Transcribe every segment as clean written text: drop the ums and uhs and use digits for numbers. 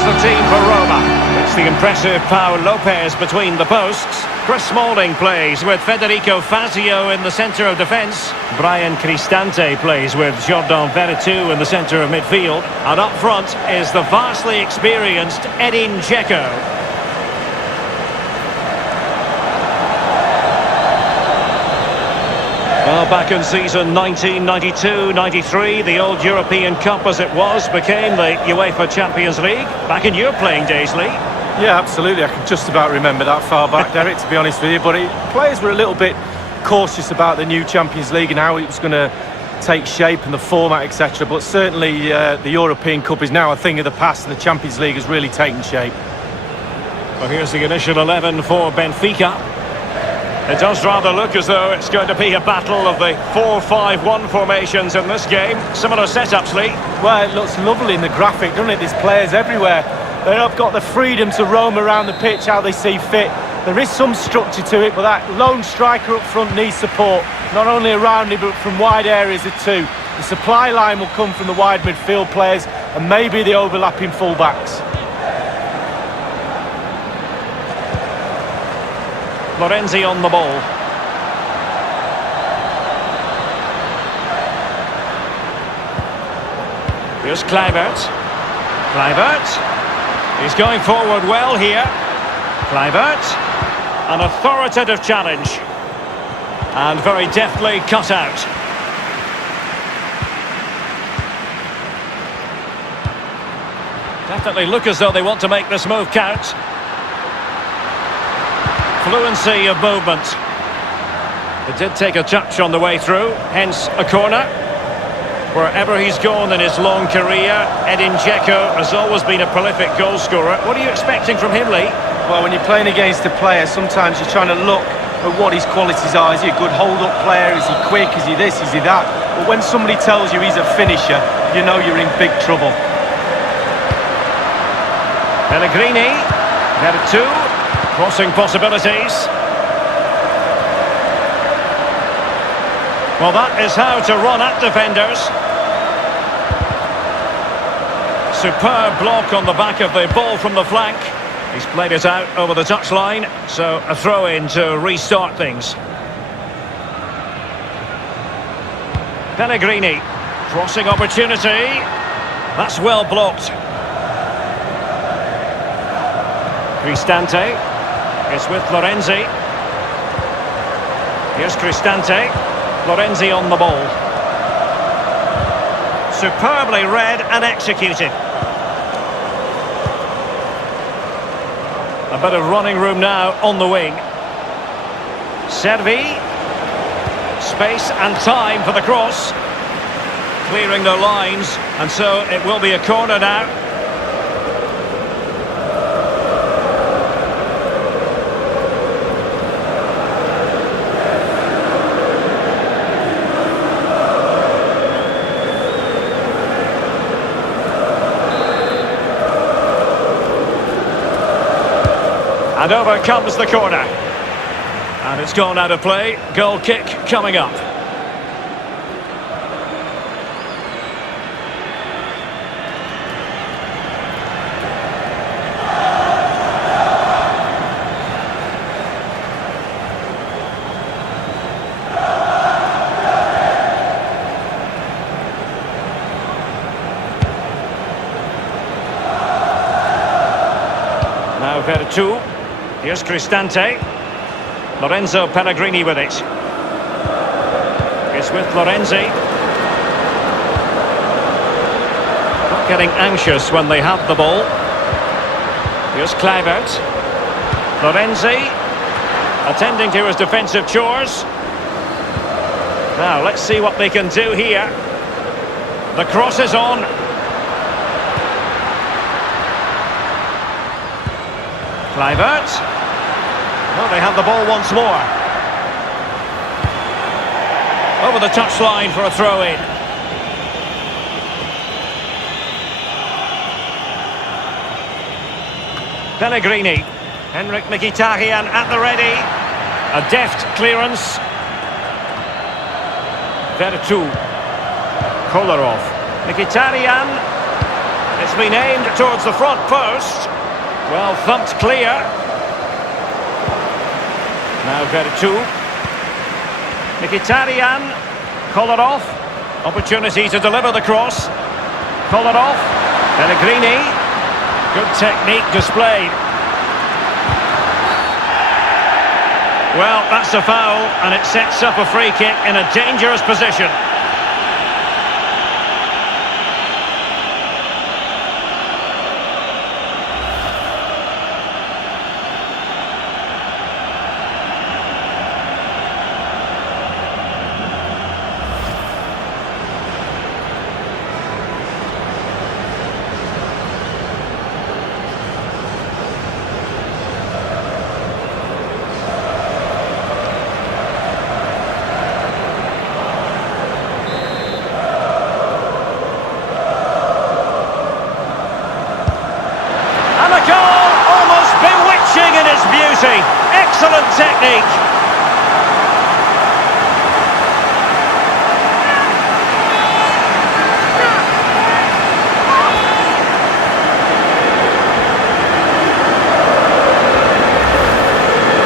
is the team for Roma. It's the impressive Pau Lopez between the posts. Chris Smalling plays with Federico Fazio in the centre of defence. Brian Cristante plays with Jordan Veretout in the centre of midfield. And up front is the vastly experienced Edin Dzeko. Well, back in season 1992-93, the old European Cup as it was became the UEFA Champions League. Back in your playing days, Lee. Yeah, absolutely. I can just about remember that far back, Derek, to be honest with you. But players were a little bit cautious about the new Champions League and how it was going to take shape and the format, etc. But certainly the European Cup is now a thing of the past and the Champions League has really taken shape. Well, here's the initial 11 for Benfica. It does rather look as though it's going to be a battle of the 4-5-1 formations in this game. Similar setups, Lee. Well, it looks lovely in the graphic, doesn't it? There's players everywhere. They've got the freedom to roam around the pitch how they see fit. There is some structure to it, but that lone striker up front needs support, not only around him, but from wide areas too. The supply line will come from the wide midfield players and maybe the overlapping full-backs. Florenzi on the ball. Here's Kluivert. He's going forward well here. Kluivert. An authoritative challenge. And very deftly cut out. Definitely look as though they want to make this move count. Fluency of movement. It did take a touch on the way through, hence a corner. Wherever he's gone in his long career, Edin Dzeko has always been a prolific goal scorer. What are you expecting from him, Lee? Well, when you're playing against a player, sometimes you're trying to look at what his qualities are. Is he a good hold-up player? Is he quick? Is he this? Is he that? But when somebody tells you he's a finisher, you know you're in big trouble. Pellegrini. Veretout. Crossing possibilities. Well, that is how to run at defenders. Superb block on the back of the ball from the flank. He's played it out over the touchline, so a throw-in to restart things. Pellegrini. Crossing opportunity. That's well blocked. Cristante. It's with Florenzi. Here's Cristante. Florenzi on the ball. Superbly read and executed. A bit of running room now on the wing. Servi. Space and time for the cross. Clearing the lines, and so it will be a corner now. And over comes the corner. And it's gone out of play. Goal kick coming up. Now Veretout. Here's Cristante. Lorenzo Pellegrini with it. It's with Florenzi. Not getting anxious when they have the ball. Here's Kluivert. Florenzi. Attending to his defensive chores. Now, let's see what they can do here. The cross is on. Kluivert. Well, they have the ball once more. Over the touchline for a throw-in. Pellegrini. Henrik Mkhitaryan at the ready. A deft clearance. Veretout. Kolarov. Mkhitaryan. It's It's been aimed towards the front post. Well, thumped clear. Now Vertu. Mkhitaryan. Kolarov. Opportunity to deliver the cross. Kolarov. Pellegrini. Good technique displayed. Well, that's a foul, and it sets up a free kick in a dangerous position. And a goal, almost bewitching in its beauty. Excellent technique.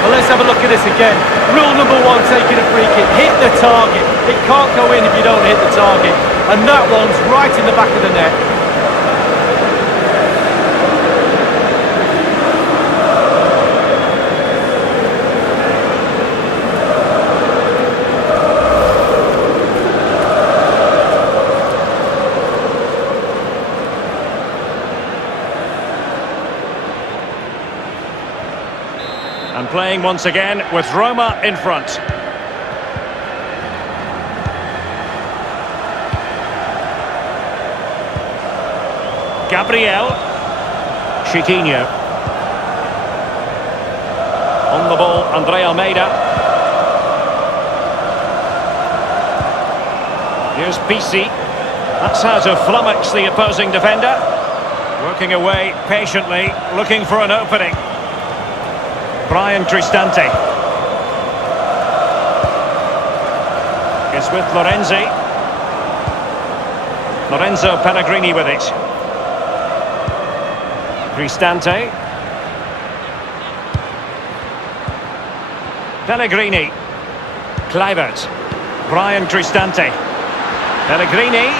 Well, let's have a look at this again. Rule number one, taking a free kick. Hit the target. It can't go in if you don't hit the target. And that one's right in the back of the net. And playing once again with Roma in front. Gabriel. Chiquinho. On the ball, Andre Almeida. Here's Pisi. That's how to flummox the opposing defender. Working away patiently, looking for an opening. Brian Cristante is with Lorenzi. Lorenzo Pellegrini with it. Cristante. Pellegrini. Kluivert. Brian Cristante. Pellegrini.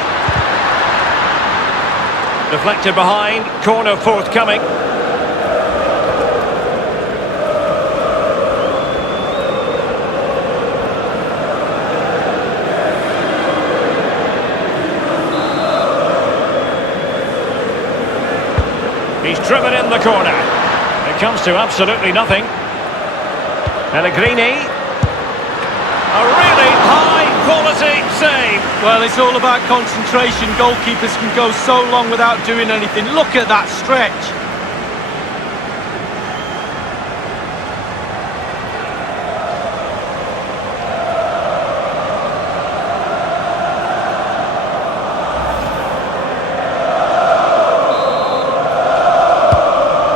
Deflected behind. Corner forthcoming. He's driven in the corner. It comes to absolutely nothing. Pellegrini. A really high-quality save. Well, it's all about concentration. Goalkeepers can go so long without doing anything. Look at that stretch.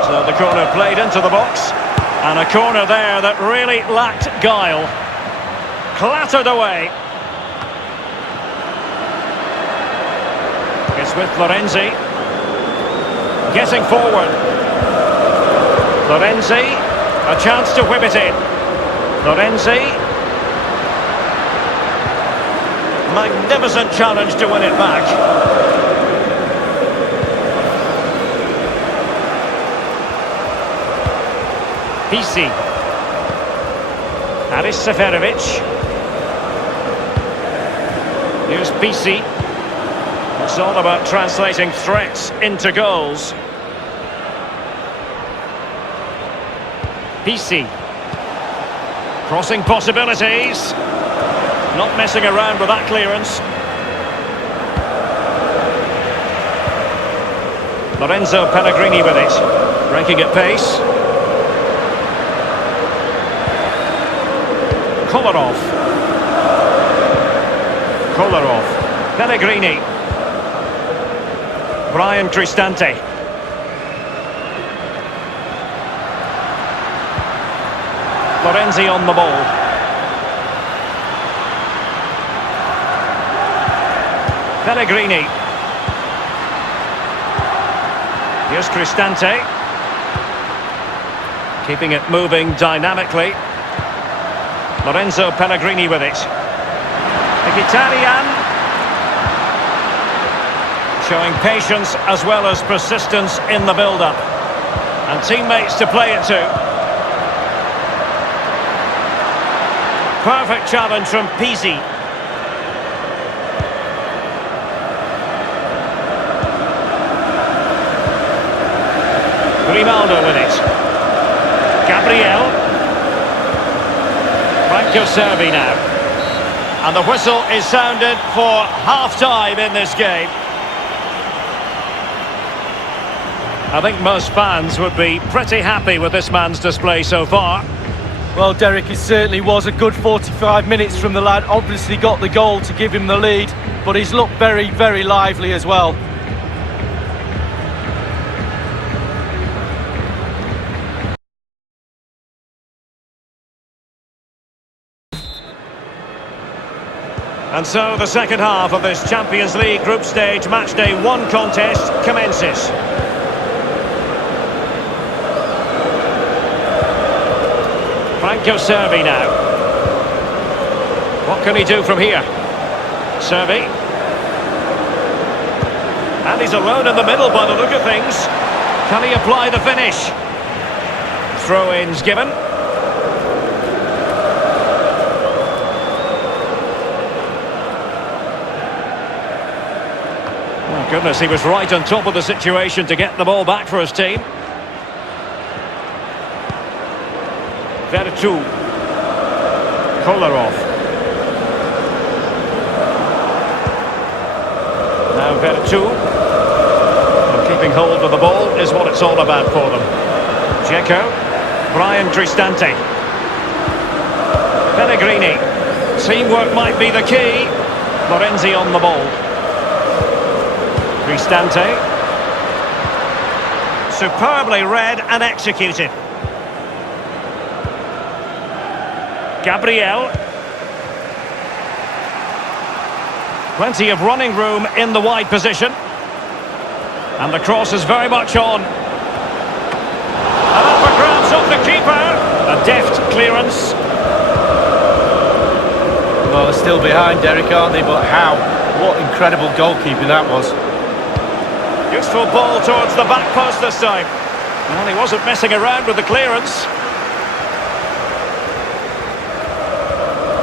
So the corner played into the box. And a corner there that really lacked guile. Clattered away. It's with Lorenzi. Getting forward. Lorenzi. A chance to whip it in. Lorenzi. Magnificent challenge to win it back. Pisi. Aris Seferovic. Here's Pisi. It's all about translating threats into goals. Pisi. Crossing possibilities. Not messing around with that clearance. Lorenzo Pellegrini with it. Breaking at pace. Kolarov. Kolarov. Pellegrini. Brian Cristante. Lorenzi on the ball. Pellegrini. Here's Cristante. Keeping it moving dynamically. Lorenzo Pellegrini with it. Mkhitaryan. Showing patience as well as persistence in the build-up. And teammates to play it to. Perfect challenge from Pizzi. Grimaldo with it. Gabriel. Franco Servi now. And the whistle is sounded for half-time in this game. I think most fans would be pretty happy with this man's display so far. Well, Derek, it certainly was a good 45 minutes from the lad. Obviously got the goal to give him the lead, but he's looked very, very lively as well. And so the second half of this Champions League group stage matchday 1 contest commences. Franco Servi now. What can he do from here? Servi. And he's alone in the middle by the look of things. Can he apply the finish? Throw-ins given. Oh goodness, he was right on top of the situation to get the ball back for his team. Vertu. Kolarov. Now Vertu. And keeping hold of the ball is what it's all about for them. Dzeko. Brian Cristante. Pellegrini. Teamwork might be the key. Lorenzi on the ball. Cristante. Superbly read and executed. Gabriel. Plenty of running room in the wide position. And the cross is very much on. And up for grabs off the keeper. A deft clearance. Well, they're still behind, Derek, aren't they? But how? What incredible goalkeeping that was. Useful ball towards the back post this time. And he wasn't messing around with the clearance.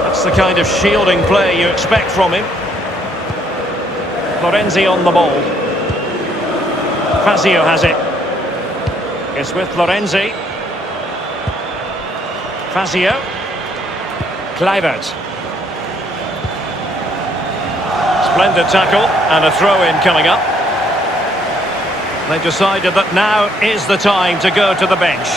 That's the kind of shielding play you expect from him. Lorenzi on the ball. Fazio has it. It's with Lorenzi. Fazio. Kluivert. Splendid tackle and a throw-in coming up. They've decided that now is the time to go to the bench.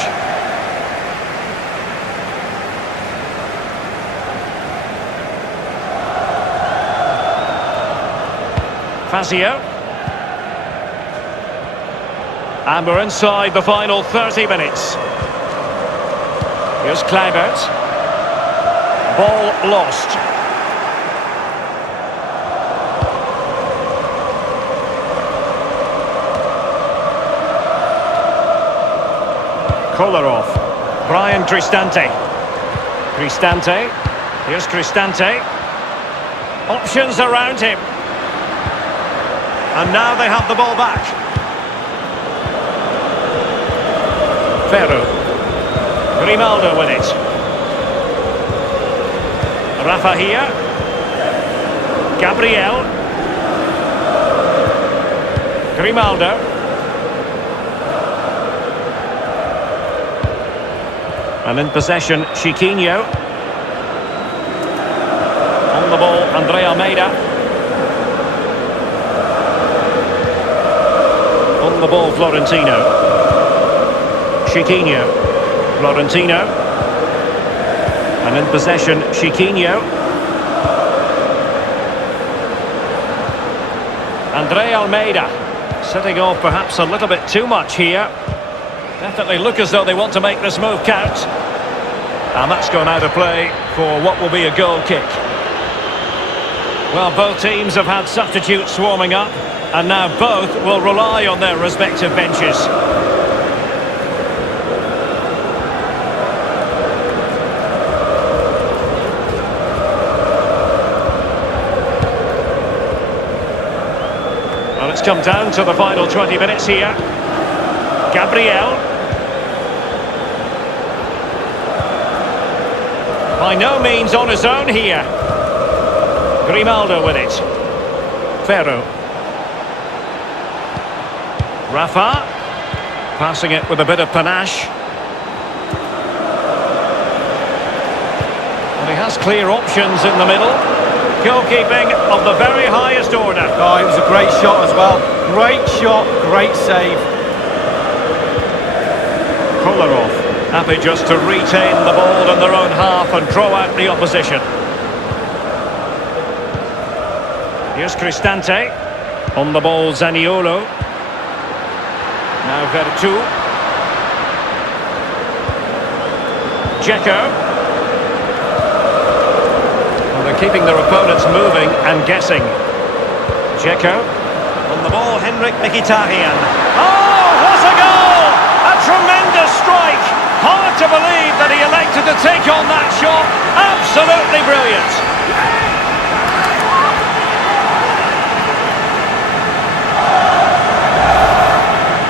Fazio. And we're inside the final 30 minutes. Here's Kluivert. Ball lost. Kolarov. Brian Cristante. Cristante. Here's Cristante. Options around him. And now they have the ball back. Ferro. Grimaldo with it. Rafa here. Gabriel. Grimaldo. And in possession, Chiquinho. On the ball, Andre Almeida. On the ball, Florentino. Chiquinho. Florentino. And in possession, Chiquinho. Andre Almeida. Setting off perhaps a little bit too much here. Definitely look as though they want to make this move count. And that's gone out of play for what will be a goal kick. Well, both teams have had substitutes warming up. And now both will rely on their respective benches. Well, it's come down to the final 20 minutes here. Gabriel. By no means on his own here. Grimaldo with it. Ferro. Rafa. Passing it with a bit of panache. And he has clear options in the middle. Goalkeeping of the very highest order. Oh, it was a great shot as well. Great shot, great save. Kolarov, happy just to retain the ball in their own half and draw out the opposition. Here's Cristante. On the ball, Zaniolo. Now Vertu. Dzeko. Well, they're keeping their opponents moving and guessing. Dzeko. On the ball, Henrik Mkhitaryan. Oh, what a goal! A tremendous strike! Hard to believe that he elected to take on that shot. Absolutely brilliant.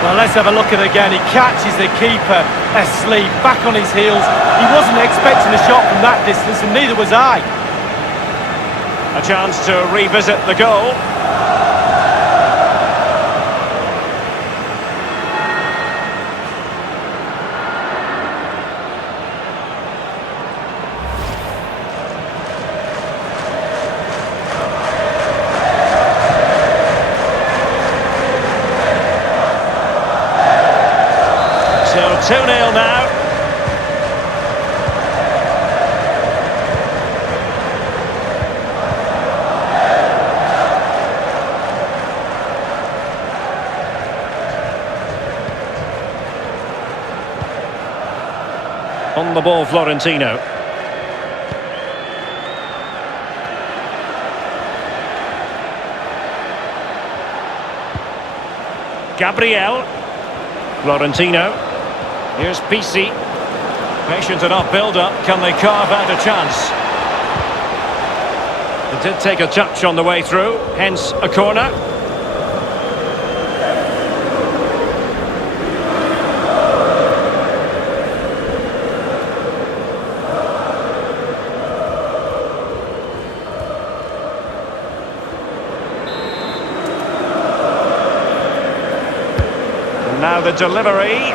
Well, let's have a look at it again. He catches the keeper asleep, back on his heels. He wasn't expecting a shot from that distance, and neither was I. A chance to revisit the goal. So 2-0 now. On the ball, Florentino. Gabriel. Florentino. Here's PC. Patient enough build-up. Can they carve out a chance? It did take a touch on the way through, hence a corner. And now the delivery.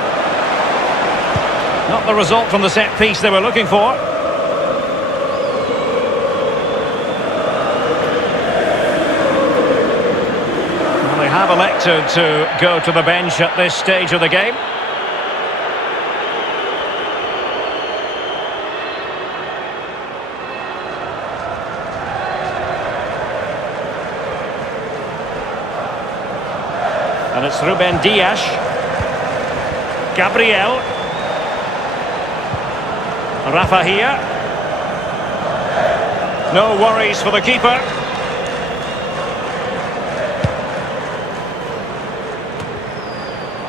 Not the result from the set piece they were looking for. Well, they have elected to go to the bench at this stage of the game. And it's Ruben Dias. Gabriel. Rafa here. No worries for the keeper.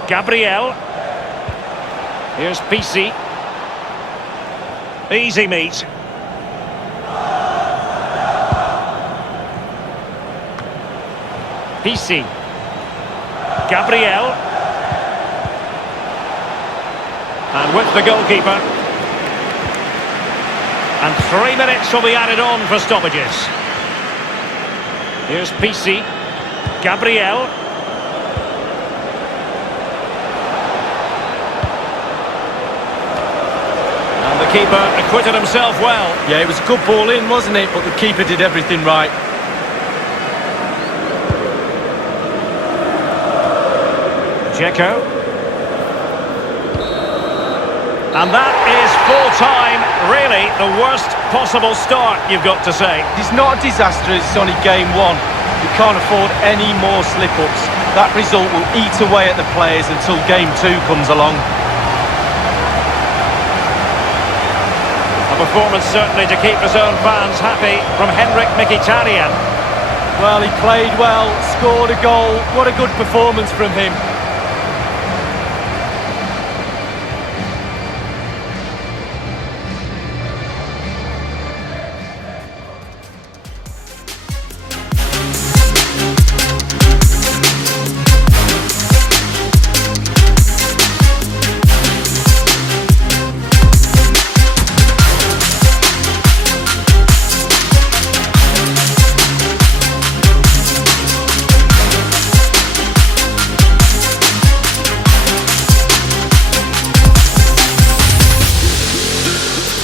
Gabriel. Here's PC. Easy meet. PC. Gabriel. And with the goalkeeper. And 3 minutes will be added on for stoppages. Here's PC. Gabriel. And the keeper acquitted himself well. Yeah, it was a good ball in, wasn't it? But the keeper did everything right. Dzeko. And that is full time, really the worst possible start, you've got to say. It's not a disaster, it's only game one. You can't afford any more slip-ups. That result will eat away at the players until game two comes along. A performance certainly to keep his own fans happy from Henrik Mkhitaryan. Well, he played well, scored a goal. What a good performance from him.